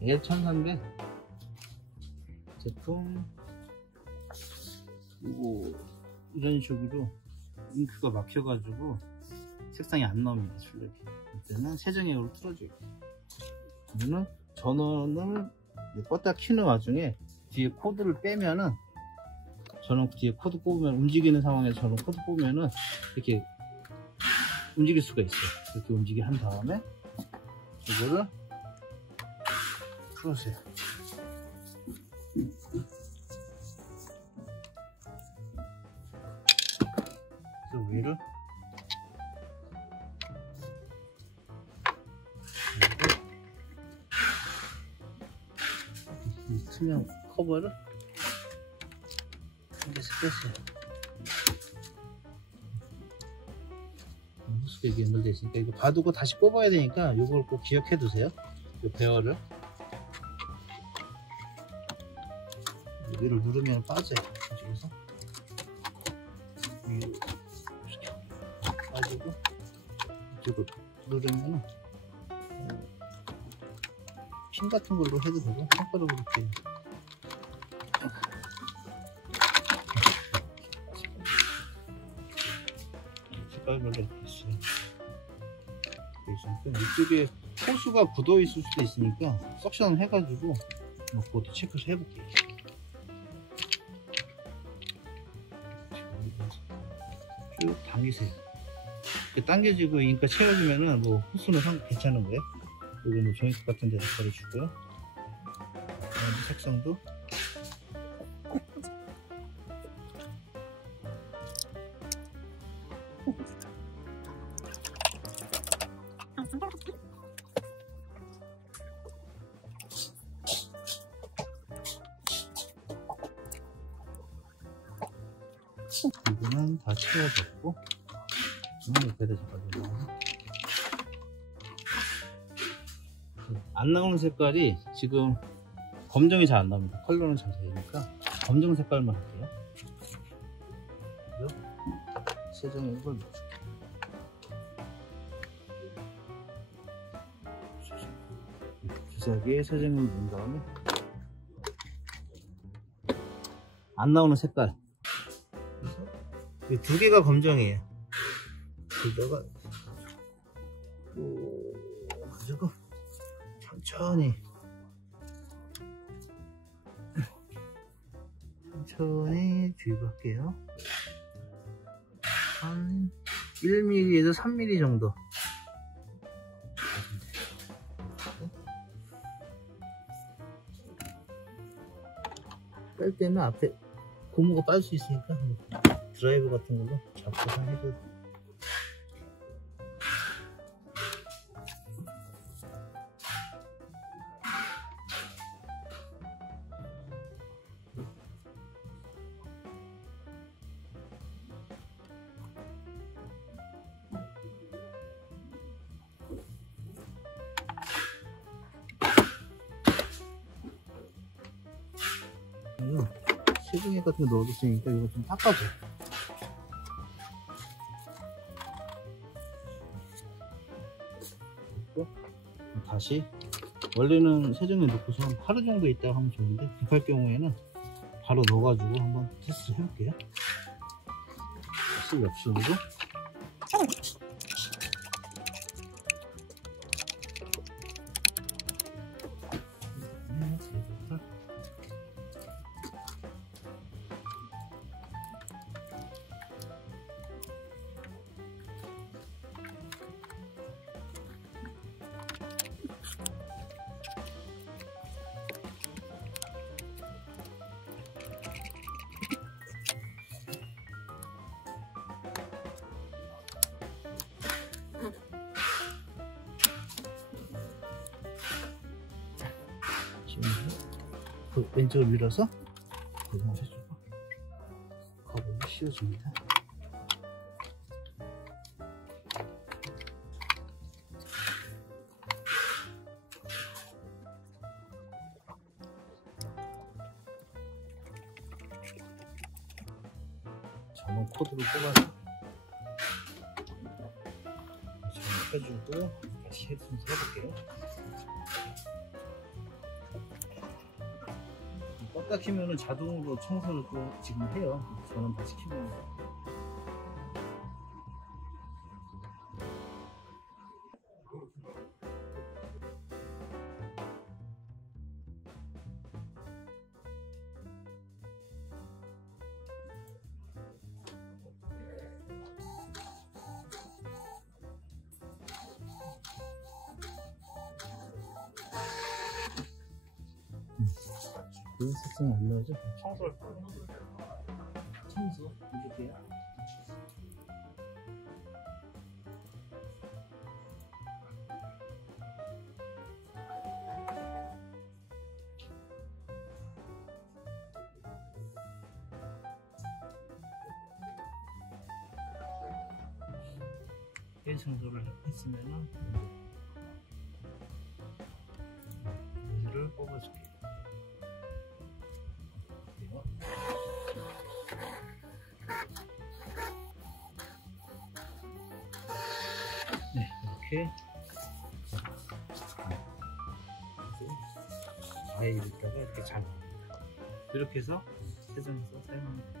이게 천사인데 제품 이거 이런 식으로 잉크가 막혀가지고 색상이 안 나옵니다. 출력이. 이때는 세정액으로 틀어줘요. 그러면 전원을 껐다 켜는 와중에 뒤에 코드를 빼면은, 전원 뒤에 코드 뽑으면, 움직이는 상황에서 전원 코드 뽑으면은 이렇게 움직일 수가 있어요. 이렇게 움직이게 한 다음에 이거를 풀어주세요. 그래서 위를 이 투명 커버를 이렇게 뺐어요. 호스백이 연결되어 있으니까 이거 봐두고 다시 뽑아야 되니까 이걸 꼭 기억해 두세요. 이 베어를 위를 누르면 빠져요. 그래서 위로 빠지고 이쪽을 누르면 핀 같은 걸로 해도 되고 손가락으로 이렇게 색깔별로 이렇게 있어요. 이쪽에 호수가 굳어 있을 수도 있으니까 석션 해가지고 그것도 체크를 해볼게요. 쭉 당기세요. 당겨지고 잉크가 채워지면은 뭐 호수는 괜찮은 거예요. 여기 뭐 종이컵 같은 데서 버려주고요. 색상도 이거는 다 채워졌고 옆에다 잡아주고. 안 나오는 색깔이 지금 검정이 잘 안 나옵니다. 컬러는 잘 되니까 검정 색깔만 할게요. 세정액을 넣어줄게요. 주사기에 세정액을 넣은 다음에 안 나오는 색깔 이 두 개가 검정이에요. 여기다가 가지고 천천히 주입할게요. 한 1mm에서 3mm 정도. 뺄 때는 앞에 고무가 빠질 수 있으니까 드라이버 같은 걸로 잡고서 해도 돼요. 세정액 같은 거 넣어줬으니까 이거 좀 닦아줘. 다시 원래는 세정액 넣고서 하루 정도 있다가 하면 좋은데 급할 경우에는 바로 넣어가지고 한번 테스트 해볼게요. 다시 옆순으로 그 왼쪽을 밀어서 고정을 해주고 가방을 씌워줍니다. 전원 코드를 뽑아서 펴주고 다시 해볼게요. 껐다 키면은 자동으로 청소를 또 지금 해요. 저는 다시 키면 그 색상이 안 나오죠? 청소 해줄게요. 일 청소를 했으면은 물을 뽑아줄게요. 네, 이렇게 아예 이렇다가 이렇게 잘 나옵니다. 이렇게 해서 세정해서 사용합니다.